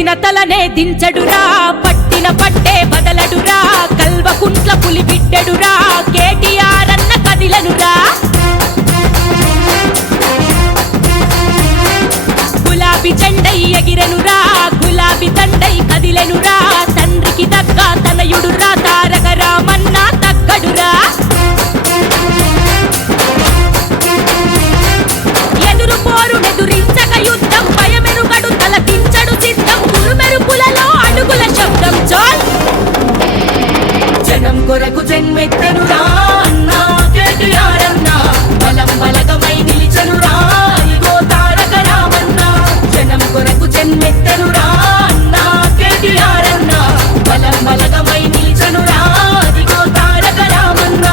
ఎత్తిన తలనే దించడురా, పట్టిన పట్టే బదలడురా, కల్వకుంట్ల పులి బిడ్డడురా, కేటీఆర్ అన్న కదిలనురా. గులాబీ జెండై ఎగిరెనురా, గులాబీ దండై కదిలెనురా, తండ్రికి తగ్గ తనయుడురా, తారక రామన్న తగ్గడురా. ఎదురు పోరునెదురించక యుద్ధం, భయమెరుగడు తల దించడు సిద్ధం, గురుమెరుపులలో అడుగుల శబ్దం. చాల్ జనం కొరకు జన్మెత్తనురా అన్నా కేటీఆర్ అన్నా, బలం బలగమై నిలిచనురా ఇగో తారక రామన్న. జనం కొరకు జన్మెత్తనురా అన్నా కేటీఆర్ అన్నా, బలం బలగమై నిలిచనురా ఇగో తారక రామన్న.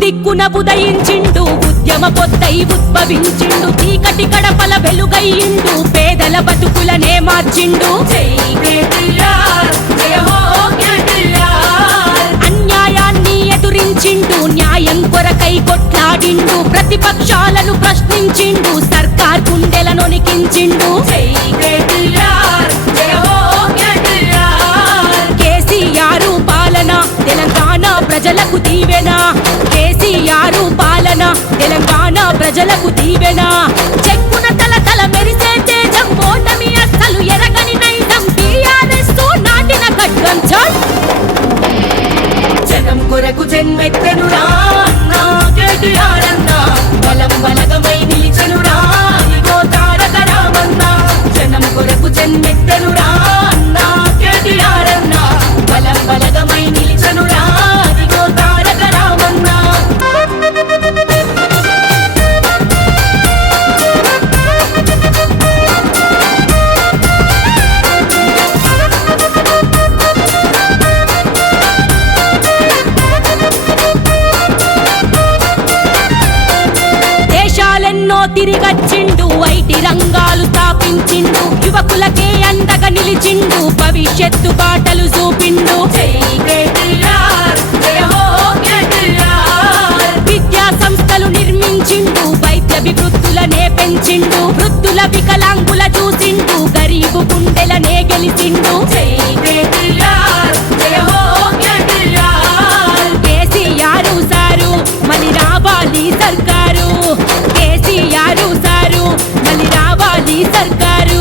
దిక్కున ఉదయించిండు, ఉద్యమ పొద్దై ఉద్భవించిండు, చీకటి గడపల వెలుగయ్యిండు, పేదల బతుకులనే మార్చిండు. జై కేటీఆర్ జయ హో కేటీఆర్. అన్యాయాన్ని ఎదురించిండు, న్యాయం కొరకై కొట్లాడిండు, ప్రతిపక్షాలను ప్రశ్నించిండు, సర్కార్ గుండెల నొనికించిండు. జై కేటీఆర్ జయ హో కేటీఆర్. కేసీఆర్ పాలన తెలంగాణ ప్రజలకు దీవెన, కేసీఆర్ పాలన తెలంగాణ ప్రజలకు దీవెన. చెక్కున తల తల మెరిసే తేజం, ఓటమి అస్సలు ఎరగని నైజం, టీఆర్ఎస్ నాటిన ఖడ్గం. చాల్ జనం కొరకు జన్మెత్తనురా అన్నా కేటీఆర్ అన్నా, బలం బలగమై నిలిచనురా ఇగో తారక రామన్న. జనం కొరకు జన్మెత్తనురా అన్నా కేటీఆర్ అన్నా, బలం బలగమై నిలిచనురా ఇగో తారక రామన్న. దేశాలెన్నో తిరిగచ్చిండు, ఐటీ రంగాలు స్థాపించిండు, యువకులకే అండగా నిలిచిండు, భవిష్యత్తు బాటలు చూపిండు. జై కేటీఆర్ జయ హో కేటీఆర్. విద్యా సంస్థలు నిర్మించిండు, వైద్య వివృత్తులనే పెంచిండు, వృద్ధుల వికలాంగుల చూసిండు, గరీబు గుండెలనే గెలిచిండు. జై కేటీఆర్ జయ హో కేటీఆర్. కేసీఆర్ సారు మళ్ళీ రావాలి సర్కారు, కేసీఆర్ సారు మళ్ళీ రావాలి సర్కారు.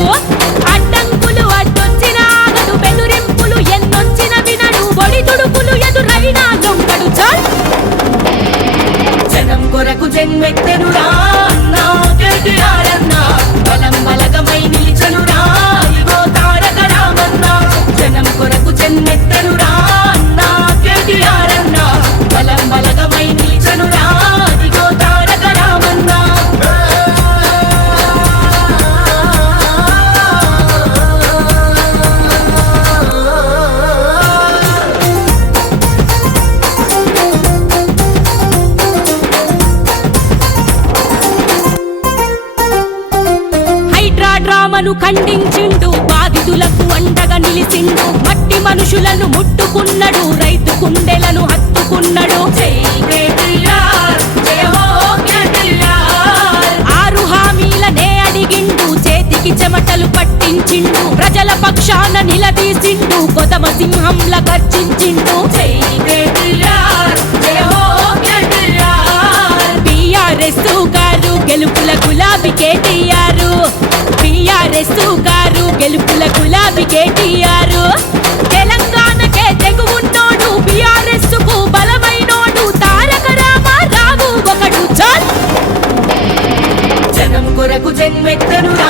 అడ్డంకులు అడ్డొచ్చిన ఆగడు, బెదిరింపులు ఎన్నొచ్చిన వినడు, ఒడిదుడుకులు ఎదురైనా లొంగడు. చాల్ జనం కొరకు జన్మెత్తనురా అన్నా కేటీఆర్ అన్నా, బలం బలగమై నిలిచనురా ఇగో తారక రామన్న. జనం కొరకు జన్మెత్తనురా అన్నా కేటీఆర్ అన్నా, బలం బలగమై నిలిచనురా ఇగో తారక రామన్న. హైడ్రా డ్రామాను ఖండించిండు, బాధితులకు అండగా నిలిచిండు, మట్టి మనుషులను ముట్టుకున్నడు, రైతు గుండెలను హత్తుకున్నడు. జై కేటీఆర్ జయ హో కేటీఆర్. 6 హామీలనే అడిగిండు, చేతికి చెమటలు పట్టించిండు, ప్రజల పక్షాన నిలదీసిండు, కొదమ సింహంలా గర్జించిండు. జై కేటీఆర్ జయ హో కేటీఆర్. టీఆర్ఎస్ గారు గెలుపుల గులాబీ కేటీఆర్, టీఆర్ఎస్ గారు గెలుపుల గులాబీ కేటీఆర్. తెలంగాణకే తెగువున్నోడు, బీఆర్ఎస్ కు బలమైనోడు, తారక రామారావు ఒకడు. చాల్ జనం కొరకు జన్మెత్తనురా